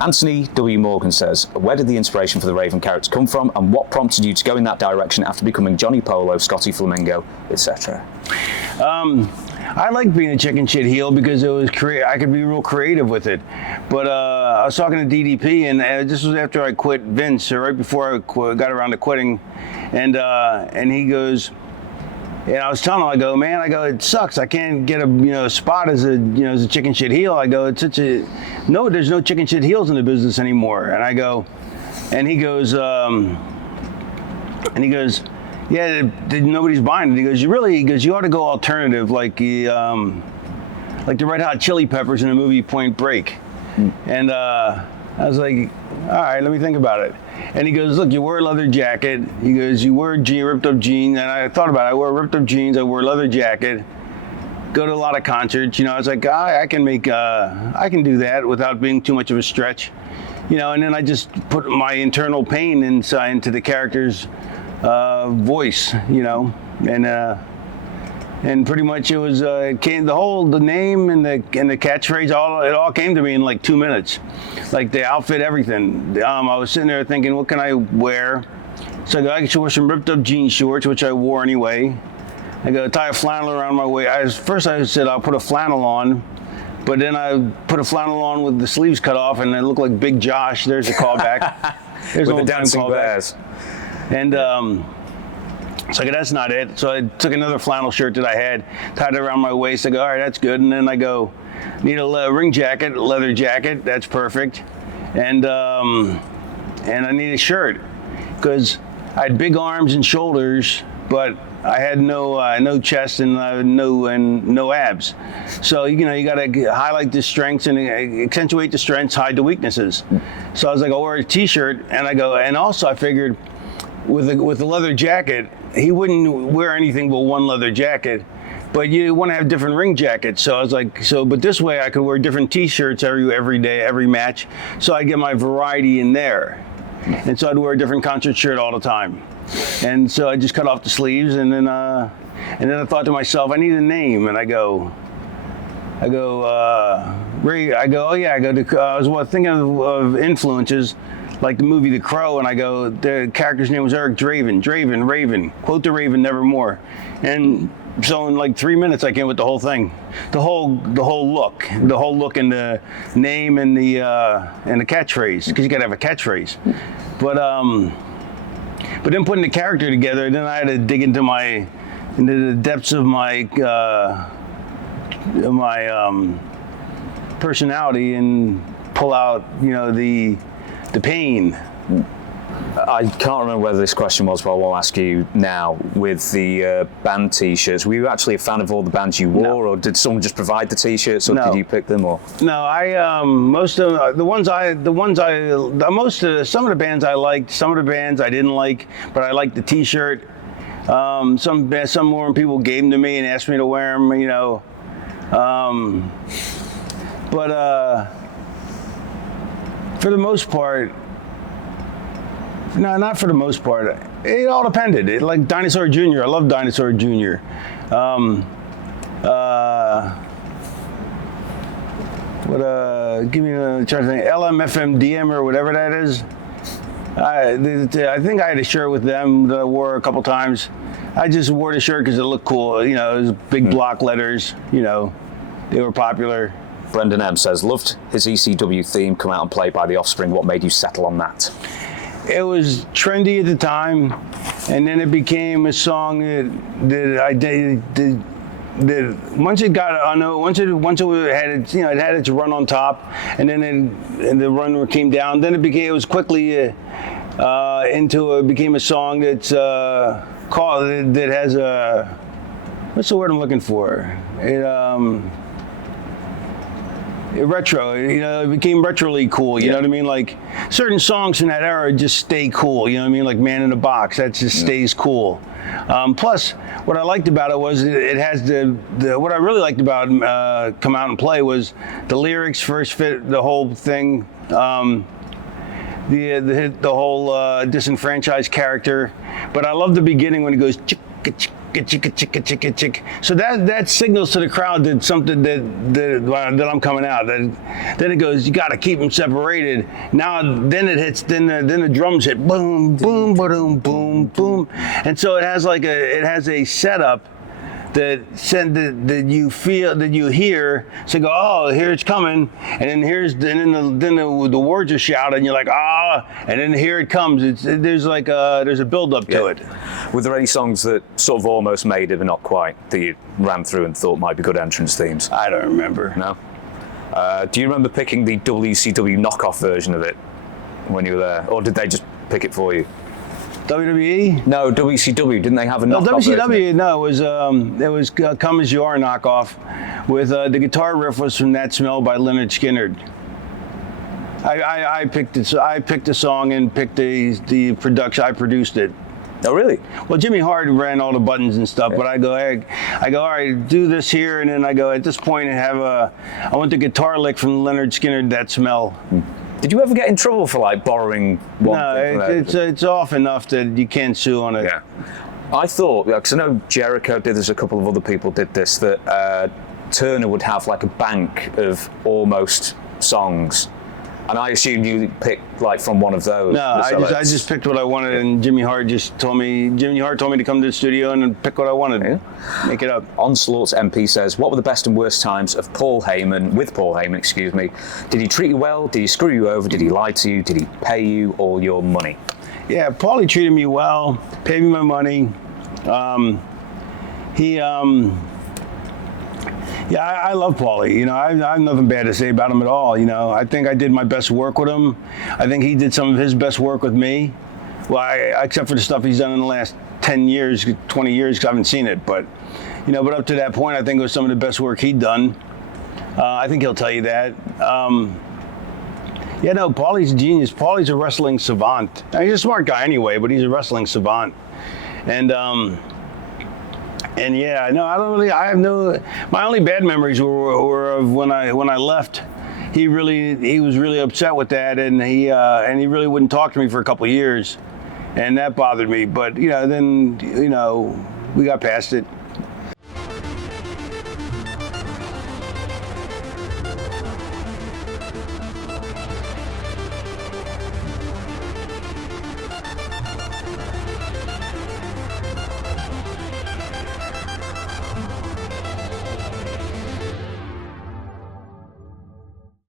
Anthony W. Morgan says, where did the inspiration for the Raven character come from, and what prompted you to go in that direction after becoming Johnny Polo, Scotty Flamingo, etc.? I like being a chicken shit heel because it was I could be real creative with it. But I was talking to DDP, and this was after I quit Vince, or right before I got around to quitting, and he goes, and I was telling him, I go, man, it sucks. I can't get a spot as a chicken shit heel. I go, it's such a there's no chicken shit heels in the business anymore. And I go, and he goes, yeah, nobody's buying it. He goes, you ought to go alternative, like the Red Hot Chili Peppers in the movie Point Break. And I was like, all right, let me think about it. And he goes, look, you wear a leather jacket. He goes, you wear ripped up jeans. And I thought about it. I wear ripped up jeans. I wear a leather jacket. Go to a lot of concerts. I was like, I can do that without being too much of a stretch. And then I just put my internal pain into the character's voice, and pretty much it was the name and the catchphrase, it all came to me in like 2 minutes, like the outfit, everything. I was sitting there thinking, what can I wear? So I go, I should wear some ripped up jean shorts, which I wore anyway. I go, tie a flannel around my waist. First I said I'll put a flannel on, but then I put a flannel on with the sleeves cut off, and it looked like Big Josh. There's a callback. There's with the dancing bears. And so I go, that's not it. So I took another flannel shirt that I had, tied it around my waist. I go, all right, that's good. And then I go, need a ring jacket, leather jacket. That's perfect. And I need a shirt because I had big arms and shoulders, but I had no chest and no abs. So you got to highlight the strengths and accentuate the strengths, hide the weaknesses. So I was like, I'll wear a t-shirt, and I go, and also I figured with the leather jacket, he wouldn't wear anything but one leather jacket, but you want to have different ring jackets. So I was like, but this way I could wear different t-shirts every day, every match, so I get my variety in there. And so I'd wear a different concert shirt all the time. And so I just cut off the sleeves, and then I thought to myself, I need a name. And I was thinking of influences, like the movie The Crow, and I go, the character's name was Eric Draven, Raven, quote the Raven, nevermore. And so in like 3 minutes I came with the whole thing, the whole look and the name and the catchphrase, because you gotta have a catchphrase. But then putting the character together, then I had to dig into the depths of my personality and pull out, the pain. I can't remember whether this question was, but I will ask you now. With the band T-shirts, were you actually a fan of all the bands you wore, or did someone just provide the T-shirts, or did you pick them? Or no, some of the bands I liked, some of the bands I didn't like, but I liked the T-shirt. Some more people gave them to me and asked me to wear them, but for the most part. No, not for the most part. It all depended. Like Dinosaur Jr. I love Dinosaur Jr. Give me a try to think. LMFMDM or whatever that is. I think I had a shirt with them that I wore a couple times. I just wore the shirt because it looked cool. It was big block letters. They were popular. Brendan M says, loved his ECW theme, Come Out and Play by The Offspring. What made you settle on that? It was trendy at the time, and then it became a song that I did. That once it got, once it had its, it had its run on top, and then the run came down. Then it became, it became a song that's that has a, what's the word I'm looking for? Retro, it became retroly cool, you know what I mean? Like certain songs in that era just stay cool, you know what I mean? Like Man in a Box, that just stays cool. Plus, what I liked about it was it has what I really liked about Come Out and Play was the lyrics first fit the whole thing, the whole disenfranchised character. But I love the beginning when it goes chicka chicka chicka chicka chicka chick. So that signals to the crowd that something that I'm coming out. Then it goes, you got to keep them separated. Now then it hits, then the drums hit, boom boom boom boom boom, and so it has a setup that you feel, that you hear. So go, oh, here it's coming, and then the words are shouted, and you're like, and then here it comes. There's a build up to it. Were there any songs that sort of almost made it but not quite, that you ran through and thought might be good entrance themes? I don't remember. No. Do you remember picking the WCW knockoff version of it when you were there, or did they just pick it for you? WWE? No, WCW. Didn't they have a knockoff WCW, version? no, it was Come As You Are knockoff with the guitar riff was from That Smell by Leonard Skinner. I picked it. So I picked the song and picked the production. I produced it. Oh, really? Well, Jimmy Hart ran all the buttons and stuff, but I go, all right, do this here, and then I go, at this point, I want the guitar lick from Leonard Skinner, That Smell. Did you ever get in trouble for like borrowing one thing? No, it's off enough that you can't sue on it. Yeah. I thought, because I know Jericho did this, a couple of other people did this, that Turner would have like a bank of almost songs. And I assumed you picked like from one of those. No, I just picked what I wanted, and Jimmy Hart told me to come to the studio and pick what I wanted. Yeah. Make it up. Onslaught's MP says, what were the best and worst times of Paul Heyman, excuse me? Did he treat you well? Did he screw you over? Did he lie to you? Did he pay you all your money? Yeah, Paulie treated me well, paid me my money. Yeah, I love Paulie. You know, I have nothing bad to say about him at all. You know, I think I did my best work with him. I think he did some of his best work with me. Well, except for the stuff he's done in the last 10 years, 20 years, because I haven't seen it. But, you know, up to that point, I think it was some of the best work he'd done. I think he'll tell you that. Yeah, no, Paulie's a genius. Paulie's a wrestling savant. I mean, he's a smart guy anyway, but he's a wrestling savant. And yeah, no, my only bad memories were of when I left. He was really upset with that, and he really wouldn't talk to me for a couple of years, and that bothered me. But then we got past it.